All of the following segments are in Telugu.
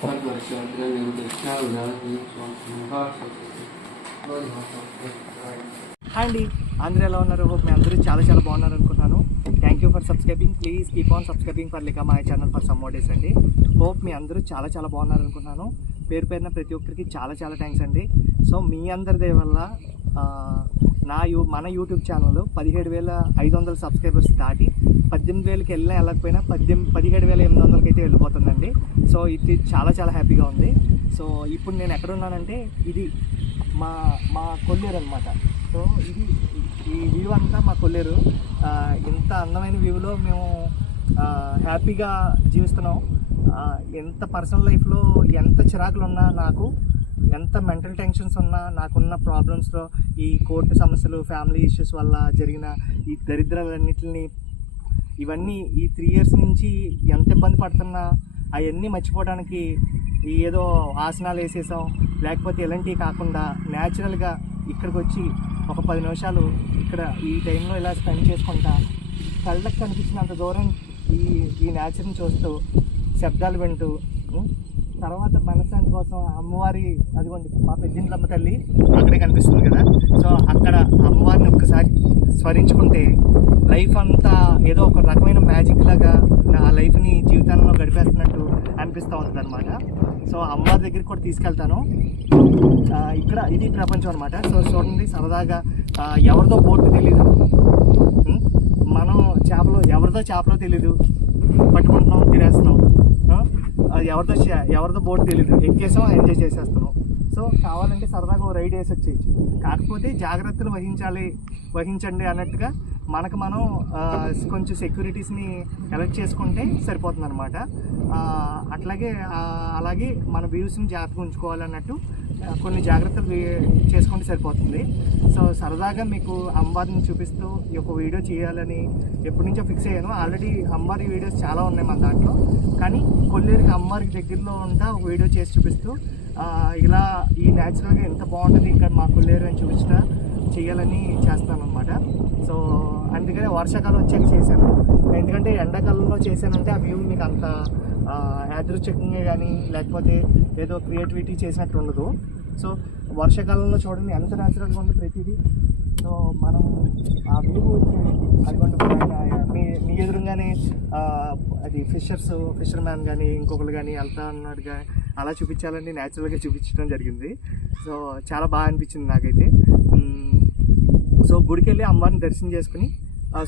హాయ్ అండి, అందరూ ఎలా ఉన్నారు? హోప్ మీ అందరూ చాలా చాలా బాగున్నారు అనుకుంటున్నాను. Thank you for subscribing. Please keep on subscribing for లికా my channel for some more days అండి. హోప్ మీ అందరూ చాలా చాలా బాగున్నారు అనుకుంటున్నాను. పేరు పేరున ప్రతి ఒక్కరికి చాలా చాలా థ్యాంక్స్ అండి. సో మీ అందరి దయ వల్ల మన యూట్యూబ్ ఛానల్ 17,500 సబ్స్క్రైబర్స్ దాటి 18,000కి వెళ్ళకపోయినా 17,800కి అయితే వెళ్ళిపోతుందండి. సో ఇది చాలా చాలా హ్యాపీగా ఉంది. సో ఇప్పుడు నేను ఎక్కడ ఉన్నానంటే ఇది మా మా కొల్లేరు అనమాట. సో ఇది ఈ వ్యూ అంతా మా కొల్లేరు. ఇంత అందమైన వ్యూలో మేము హ్యాపీగా జీవిస్తున్నాం. ఎంత పర్సనల్ లైఫ్లో ఎంత చిరాకులు ఉన్నా, నాకు ఎంత మెంటల్ టెన్షన్స్ ఉన్నా, నాకున్న ప్రాబ్లమ్స్లో ఈ కోర్టు సమస్యలు, ఫ్యామిలీ ఇష్యూస్ వల్ల జరిగిన ఈ దరిద్రాలన్నింటినీ, ఇవన్నీ ఈ 3 years నుంచి ఎంత ఇబ్బంది పడుతున్నా అవన్నీ మర్చిపోవడానికి ఏదో ఆసనాలు వేసేసాం, లేకపోతే ఇలాంటివి కాకుండా న్యాచురల్గా ఇక్కడికి వచ్చి ఒక 10 నిమిషాలు ఇక్కడ ఈ టైంలో ఇలా స్పెండ్ చేసుకుంటా కళ్ళకు కనిపించినంత దూరం ఈ నేచర్ని చూస్తూ శబ్దాలు వింటూ, తర్వాత మనశ్శాంతి కోసం అమ్మవారి, అదిగోండి మా పెద్దింట్లమ్మ తల్లి అక్కడే కనిపిస్తుంది కదా. సో అక్కడ అమ్మవారిని ఒక్కసారి స్మరించుకుంటే లైఫ్ అంతా ఏదో ఒక రకమైన మ్యాజిక్ లాగా నా లైఫ్ని జీవితంలో గడిపేస్తున్నట్టు అనిపిస్తూ ఉంటుంది అనమాట. సో అమ్మవారి దగ్గరికి కూడా తీసుకెళ్తాను. ఇక్కడ ఇది ప్రపంచం అనమాట. సో చూడండి, సరదాగా ఎవరిదో బోటు తెలీదు, మనం ఎవరిదో చేపలో తెలీదు, పట్టుకుంటున్నాం, తినేస్తున్నాం. ఎవరిదో బోట్ తెలీదు, ఎక్కేసాం, ఎంజాయ్ చేసేస్తున్నాం. సో కావాలంటే సరదాగా ఓ రైడ్ వేసి వచ్చేయచ్చు. కాకపోతే జాగ్రత్తలు వహించండి అన్నట్టుగా మనకు మనం కొంచెం సెక్యూరిటీస్ని ఎలక్ట్ చేసుకుంటే సరిపోతుంది అనమాట. అలాగే మన వ్యూస్ని జాగ్రత్తగా ఉంచుకోవాలన్నట్టు కొన్ని జాగ్రత్తలు చేసుకుంటే సరిపోతుంది. సో సరదాగా మీకు అమ్మవారిని చూపిస్తూ ఈ ఒక వీడియో చేయాలని ఎప్పటి నుంచో ఫిక్స్ అయ్యాను. ఆల్రెడీ అమ్మవారి వీడియోస్ చాలా ఉన్నాయి మన దాంట్లో, కానీ కొల్లేరుకి అమ్మవారికి దగ్గరలో ఉంటా ఒక వీడియో చేసి చూపిస్తూ ఇలా ఈ న్యాచురల్గా ఎంత బాగుంటుంది ఇక్కడ మా కొల్లేరు అని చేయాలని చేస్తాను అనమాట. సో అందుకనే వర్షాకాలం వచ్చాక చేశాను. ఎందుకంటే ఎండాకాలంలో చేశానంటే ఆ వ్యూ మీకు అంత యాదృచ్ఛికంగా కానీ లేకపోతే ఏదో క్రియేటివిటీ చేసినట్టు ఉండదు. సో వర్షాకాలంలో చూడండి ఎంత న్యాచురల్గా ఉంది ప్రతిదీ. సో మనం ఆ వ్యూ అదిగోండి మీ ఎదురుగానే అది ఫిషర్ మ్యాన్ కానీ ఇంకొకరు కానీ వెళ్తా అన్నట్టుగా అలా చూపించాలని న్యాచురల్గా చూపించడం జరిగింది. సో చాలా బాగా అనిపించింది నాకైతే. సో గుడికి వెళ్ళి అమ్మవారిని దర్శనం చేసుకుని,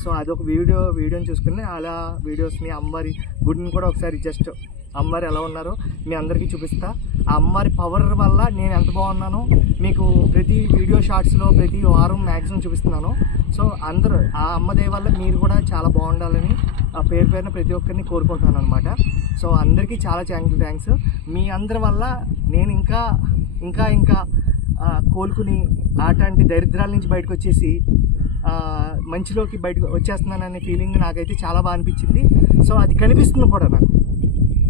సో అదొక వీడియోని చూసుకుని అలా వీడియోస్ని అమ్మవారి గుడిని కూడా ఒకసారి జస్ట్ అమ్మవారు ఎలా ఉన్నారో మీ అందరికీ చూపిస్తా. ఆ అమ్మవారి పవర్ వల్ల నేను ఎంత బాగున్నానో మీకు ప్రతి వీడియో షార్ట్స్లో ప్రతి వారం మ్యాక్సిమం చూపిస్తున్నాను. సో అందరూ ఆ అమ్మ దయ వల్ల మీరు కూడా చాలా బాగుండాలని పేరు పేరున ప్రతి ఒక్కరిని కోరుకుంటున్నాను అనమాట. సో అందరికీ చాలా థ్యాంక్స్. మీ అందరి వల్ల నేను ఇంకా కోలుకుని అట్లాంటి దరిద్రాల నుంచి బయటకు వచ్చేసి మంచిలోకి బయటకు వచ్చేస్తున్నాననే ఫీలింగ్ నాకైతే చాలా బాగా అనిపించింది. సో అది కనిపిస్తుంది కూడా నాకు.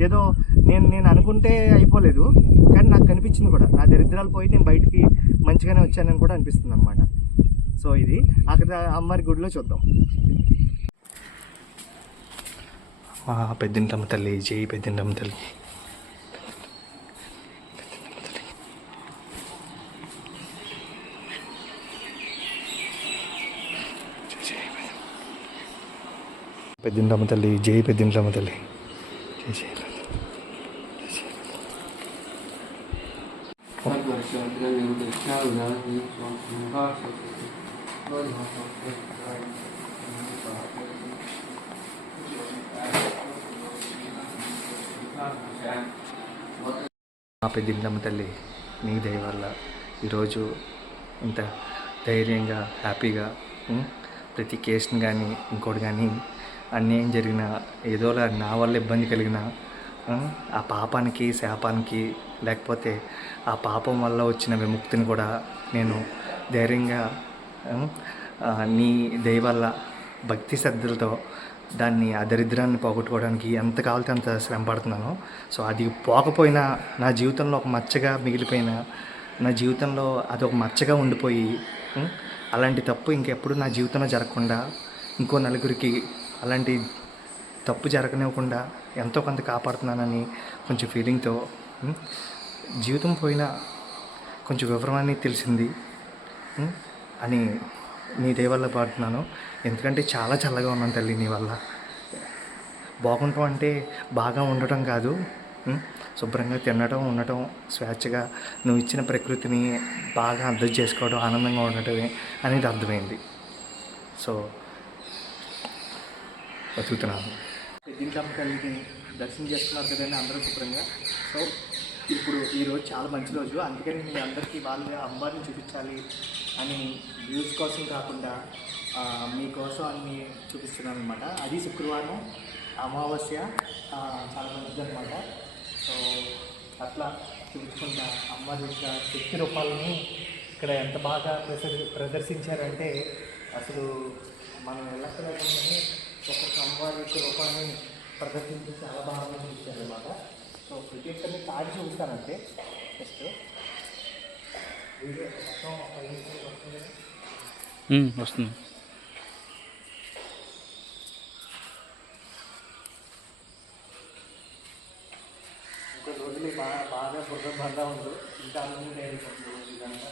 ఏదో నేను అనుకుంటే అయిపోలేదు, కానీ నాకు కనిపించింది కూడా. నా దరిద్రాలు పోయి నేను బయటికి మంచిగానే వచ్చానని కూడా అనిపిస్తుంది అనమాట. సో ఇది అక్కడ అమ్మవారి గుడిలో చూద్దాం. పెద్దింటమ్మ తల్లి, జై పెద్దింటమ్మ తల్లి. పెద్దింటమ్మ తల్లి, జై పెద్దింటమ్మ తల్లి, జై జై. మా పెద్దింటమ్మ తల్లి, నీ దయ వల్ల ఈరోజు ఇంత ధైర్యంగా హ్యాపీగా ప్రతి కేసుని కానీ ఇంకోటి కానీ అన్యాయం జరిగిన ఏదోలా నా వల్ల ఇబ్బంది కలిగిన ఆ పాపానికి శాపానికి లేకపోతే ఆ పాపం వల్ల వచ్చిన విముక్తిని కూడా నేను ధైర్యంగా నీ దయ వల్ల భక్తి శ్రద్ధలతో దాన్ని ఆ దరిద్రాన్ని పోగొట్టుకోవడానికి ఎంత కావాలితే అంత శ్రమ పడుతున్నాను. సో అది పోకపోయినా నా జీవితంలో ఒక మచ్చగా మిగిలిపోయిన, నా జీవితంలో అదొక మచ్చగా ఉండిపోయి అలాంటి తప్పు ఇంకెప్పుడు నా జీవితంలో జరగకుండా ఇంకో నలుగురికి అలాంటి తప్పు జరగనివ్వకుండా ఎంతో కొంత కాపాడుతున్నానని కొంచెం ఫీలింగ్తో జీవితం పోయినా కొంచెం వివరమని తెలిసింది అని నీ దయ వల్ల పాడుతున్నాను. ఎందుకంటే చాలా చల్లగా ఉన్నాను తల్లి నీ వల్ల. బాగుంటాం అంటే బాగా ఉండటం కాదు, శుభ్రంగా తినడం, ఉండటం, స్వేచ్ఛగా నువ్వు ఇచ్చిన ప్రకృతిని బాగా అర్థం చేసుకోవడం, ఆనందంగా ఉండటమే అనేది అర్థమైంది. సో బతుకుతున్నాను. పెద్దింటమ్మ తల్లిని దర్శనం చేసుకున్నారు కదండి అందరూ శుభ్రంగా. సో ఇప్పుడు ఈరోజు చాలా మంచి రోజు, అందుకని మీ అందరికీ వాళ్ళ అమ్మవారిని చూపించాలి అని వ్యూస్ కోసం కాకుండా మీకోసం అన్ని చూపిస్తున్నాను అనమాట. అది శుక్రవారం అమావాస్య, చాలా మంచిది అనమాట. సో అట్లా చూపించుకుంటా అమ్మవారి యొక్క శక్తి రూపాలని ఇక్కడ ఎంత బాగా ప్రదర్శించారంటే అసలు మనం వెళ్ళక్కలేకుండానే ఒక్కొక్క అమ్మవారి యొక్క రూపాన్ని ప్రదర్శించి చాలా బాగా చూపించారు అనమాట. సో ప్రతి ఒక్కరిని తాగి చూపిస్తానంటే జస్ట్ వీడియో వస్తుంది. ఇంకో రోజులు బాగా బుర్ర బందా ఉండదు, ఇంకా అన్నీ లేదు ఇదంతా.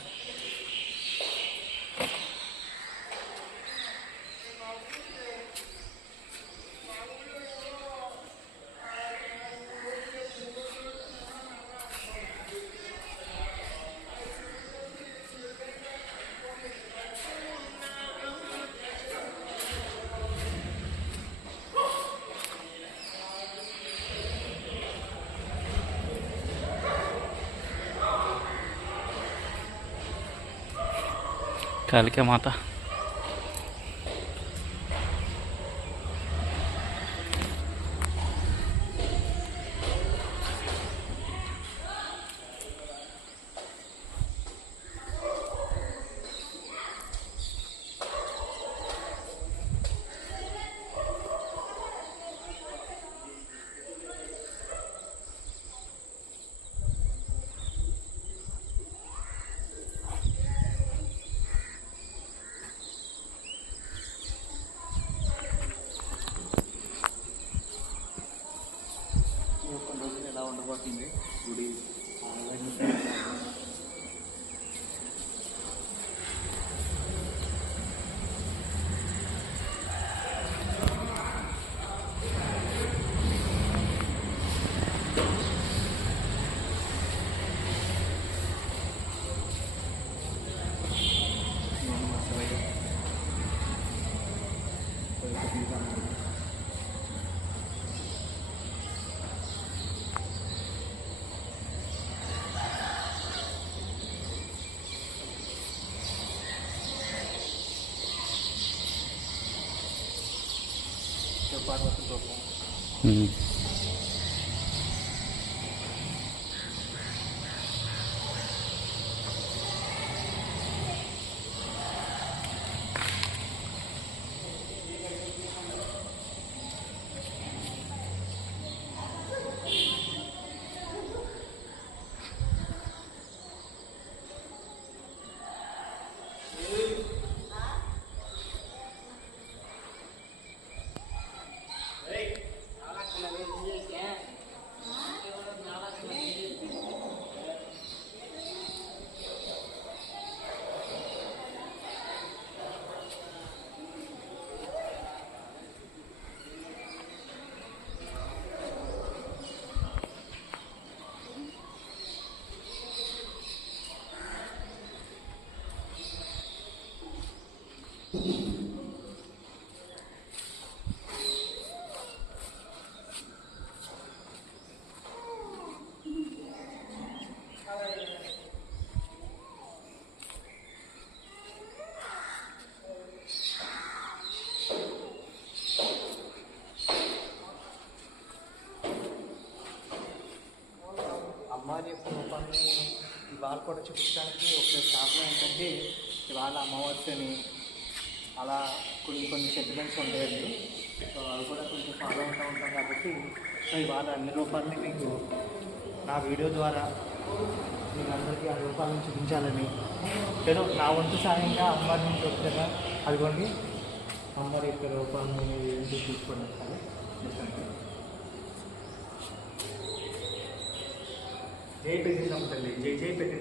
కాళికా మాత ఉండబోతుంది గుడి. పార్వతి రూపం. అమ్మవారి యొక్క రూపాన్ని ఇవాళ కూడా చూపించడానికి ఒక కారణం ఏంటంటే ఇవాళ అమావాస్యని అలా కొన్ని సెంటిమెంట్స్ ఉంటాయండి. సో అవి కూడా కొంచెం ఫాలో అవుతూ ఉంటాం కాబట్టి సో ఇవాళ అన్ని రూపాలని మీకు నా వీడియో ద్వారా మీకు అందరికీ ఆ రూపాలను చూపించాలని ఏదో నా వంతు సాయంగా అమ్మవారిని చూపుతారా అదిగోండి అమ్మవారి యొక్క రూపాన్ని ఎందుకు తీసుకోండి. జై పెద్దిందమ్మ తల్లి, జై జై పెద్దిందమ్మ